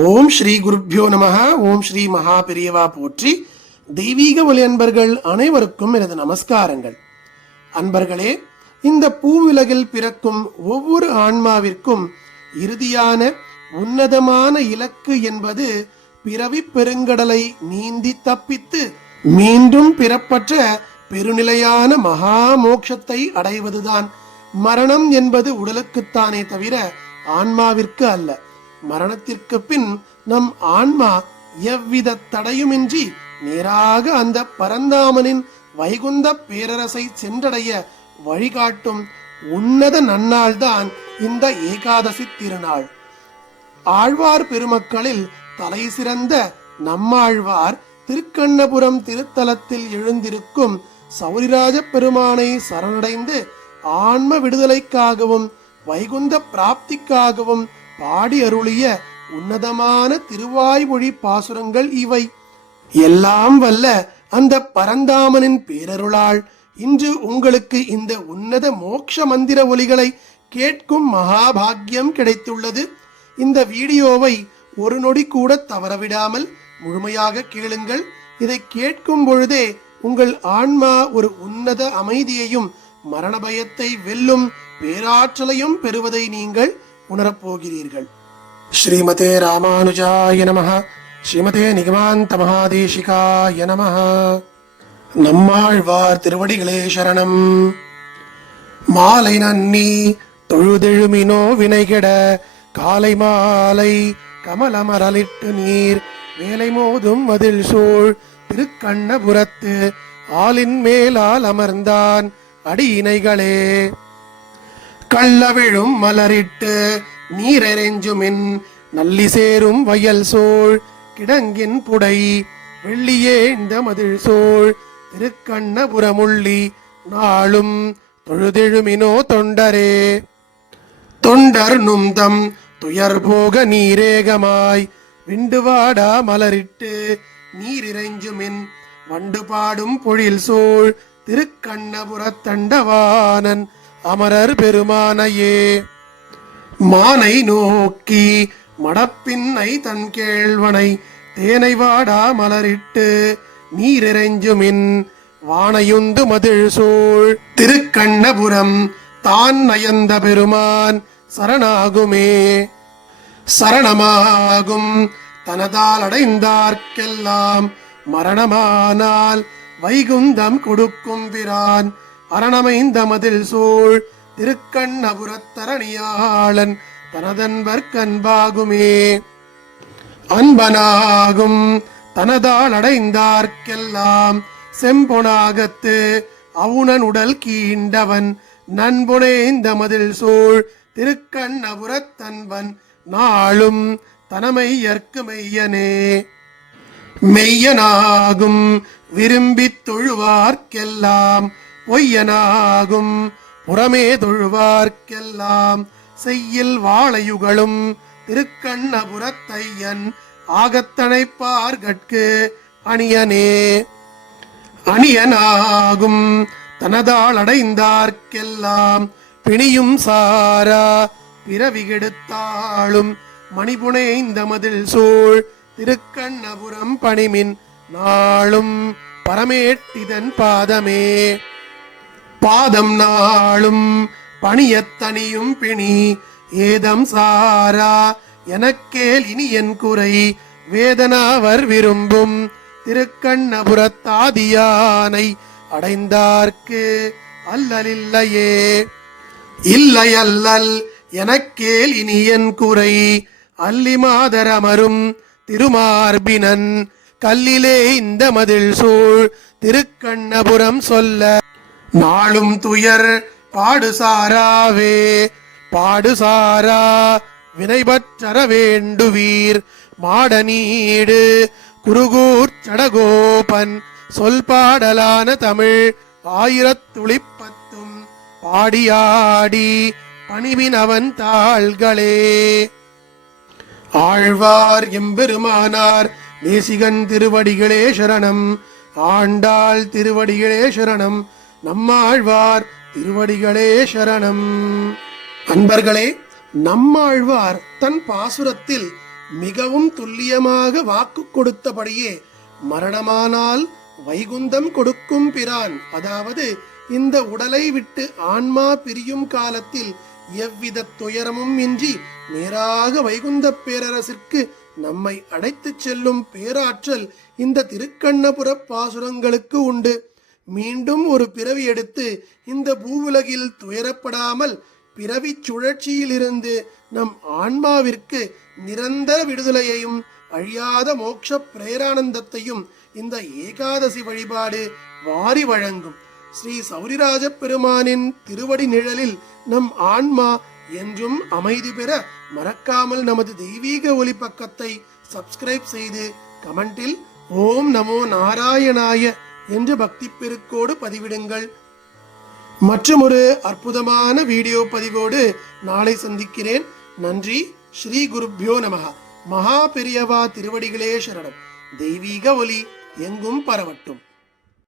ஓம் ஸ்ரீ குருப்யோ நமஹ. ஓம் ஸ்ரீ மகா பெரியவா போற்றி. தெய்வீக ஒளி அன்பர்கள் அனைவருக்கும் எனது நமஸ்காரங்கள். அன்பர்களே, இந்த பூவுலகில் பிறக்கும் ஒவ்வொரு ஆன்மாவிற்கும் இறுதியான உன்னதமான இலக்கு என்பது பிறவி பெருங்கடலை நீந்தி தப்பித்து மீண்டும் பிறப்பற்ற பெருநிலையான மகா மோட்சத்தை அடைவதுதான். மரணம் என்பது உடலுக்குத்தானே தவிர ஆன்மாவிற்கு அல்ல. மரணத்திற்கு பின் நம் ஆன்மா எவ்வித தடையுமின்றி நேராக அந்த பரந்தாமனின் வைகுந்த பேரரசை சென்றடைய வழிகாட்டும் உன்னத நன்னாள்தான் இந்த ஏகாதசி திருநாள். ஆழ்வார் பெருமக்களில் தலை சிறந்த நம்மாழ்வார் திருக்கண்ணபுரம் திருத்தலத்தில் எழுந்திருக்கும் சௌரிராஜ பெருமானை சரணடைந்து ஆன்ம விடுதலைக்காகவும் வைகுந்த பிராப்திக்காகவும் பாடி அருளிய உன்னதமான திருவாய்மொழி பாசுரங்கள் இவை. எல்லாம் வல்ல அந்த பரந்தாமனின் பேரருளால் இன்று உங்களுக்கு இந்த உன்னத மோட்ச மந்திர ஒலிகளை கேட்கும் மகாபாகியம் கிடைத்துள்ளது. இந்த வீடியோவை ஒரு நொடி கூட தவறவிடாமல் முழுமையாக கேளுங்கள். இதை கேட்கும் பொழுதே உங்கள் ஆன்மா ஒரு உன்னத அமைதியையும் மரண பயத்தை வெல்லும் பேராற்றலையும் பெறுவதை நீங்கள் உணரப்போகிறீர்கள். ஸ்ரீமதே ராமானுஜாய நமஹ. ஸ்ரீமதே நிகமாந்த மகாதேசிகாய நமஹ. நம்மாழ்வார் திருவடிகளே சரணம். மாலை நன்னி தொழுதெழுமினோ வினைகெட காலை மாலை கமலமரலிட்டு நீர் வேலை மோதும் மதில் சூழ் திருக்கண்ணபுரத்து ஆலின் மேலால் அமர்ந்தான் அடியினைகளே கள்ளவிழும் மலரிட்டு நீரெஞ்சுமின் நல்லி சேரும் வயல் சோழ் கிடங்கின் புடை வெள்ளியேந்த மதில் சோழ் திருக்கண்ணபுரமுள்ளி நாளும் தொழுதெழுமினோ தொண்டரே. தொண்டர் நும்தம் துயர் போக நீரேகமாய் விண்டுவாடா மலரிட்டு நீரிறைஞ்சுமின் வண்டு பாடும் பொழில் சோழ் திருக்கண்ணபுரத் தண்டவானன் அமரர் பெருமானையே. மானை நோக்கி மடப்பின்னை தன் கேழ்வனை தேனை வாடா மலரிட்டு நீரிறைஞ்சுமின் வானையுந்து மதில் சூழ் திருக்கண்ணபுரம் தான் நயந்த பெருமான் சரணாகுமே. சரணமாகும் தனதால் அடைந்தார்க்கெல்லாம் மரணமானால் வைகுந்தம் கொடுக்கும் பிரான் அரணமைந்த மதில் சூழ் திருக்கண்ணபுரத்தரணியாளன் தனதன்பர் கண்பாகுமே. அன்பனாகும் தனதால் அடைந்தார்க்கெல்லாம் செம்பொனாகத்து அவுணன் உடல் கீண்டவன் நண்புனேந்த மதில் சூழ் திருக்கண்ணபுரத்தன்பன் நாளும் தனமையற்கு மெய்யனே. மெய்யனாகும் விரும்பித் தொழுவார்க்கெல்லாம் பொய்யனாகும் புறமே தொழுவார்க்கெல்லாம் செய்யில் வாழையுகளும் திருக்கண்ணபுரத்தையன் ஆகத்தனைப்பார்கட்கு அணியனே. அணியனாகும் தனதால் அடைந்தார்க்கெல்லாம் பிணியும் சாரா பிறவிகெடுத்தாளும் மணிபுனேந்த மதில் சூழ் திருக்கண்ணபுரம் பணிமின் நாளும் பரமேட்டிதன் பாதமே. பாதம் நாளும் பணியத்தனியும் பிணி ஏதம் சாரா எனக்கேல் இனி என் குறை வேதனாவர் விரும்பும் திருக்கண்ணபுரத்தாதியானை அடைந்தார்க்கு அல்லலில்லையே. இல்லை அல்லல் எனக்கேல் இனி என் குறை அல்லி மாதரமரும் திருமார்பினன் கல்லிலே இந்த மதில் சூழ் திருக்கண்ணபுரம் சொல்ல நாளும் துயர் பாடுசாராவே. பாடுசாரா வினைபற்றற வேண்டுவீர் மாடநீடு குருகூர் சடகோபன் சொல் பாடலான தமிழ் 1010 பாடியாடி பணிவினவன் தாள்களே. ஆழ்வார் எம்பெருமானார் தேசிகன் திருவடிகளே சரணம். ஆண்டாள் திருவடிகளே சரணம். நம்மாழ்வார் திருவடிகளே சரணம். அன்பர்களே, நம்மாழ்வார் தன் பாசுரத்தில் மிகவும் துல்லியமாக வாக்கு கொடுத்தபடியே மரணமானால் வைகுந்தம் கொடுக்கும் பிரான், அதாவது இந்த உடலை விட்டு ஆன்மா பிரியும் காலத்தில் எவ்வித துயரமும் இன்றி நேராக வைகுந்த பேரரசிற்கு நம்மை அழைத்துச் செல்லும் பேராற்றல் இந்த திருக்கண்ணபுர பாசுரங்களுக்கு உண்டு. மீண்டும் ஒரு பிறவி எடுத்து இந்த பூவுலகில் துயரப்படாமல் பிறவி சுழற்சியிலிருந்து நம் ஆன்மாவிற்கு நிரந்தர விடுதலையையும் அழியாத மோட்ச பிரேரானந்தத்தையும் இந்த ஏகாதசி வழிபாடு வாரி வழங்கும். ஸ்ரீ சௌரிராஜ பெருமானின் திருவடி நிழலில் நம் ஆன்மா என்றும் அமைதி பெற மறக்காமல் நமது தெய்வீக ஒலி பக்கத்தை சப்ஸ்கிரைப் செய்து கமெண்டில் ஓம் நமோ நாராயணாய என்று பக்தி பெருக்கோடு பதிவிடுங்கள். மற்றும் ஒரு அற்புதமான வீடியோ பதிவோடு நாளை சந்திக்கிறேன். நன்றி. ஸ்ரீ குருப்யோ நமஹ. மகா பெரியவா திருவடிகளே சரணம். தெய்வீக ஒலி எங்கும் பரவட்டும்.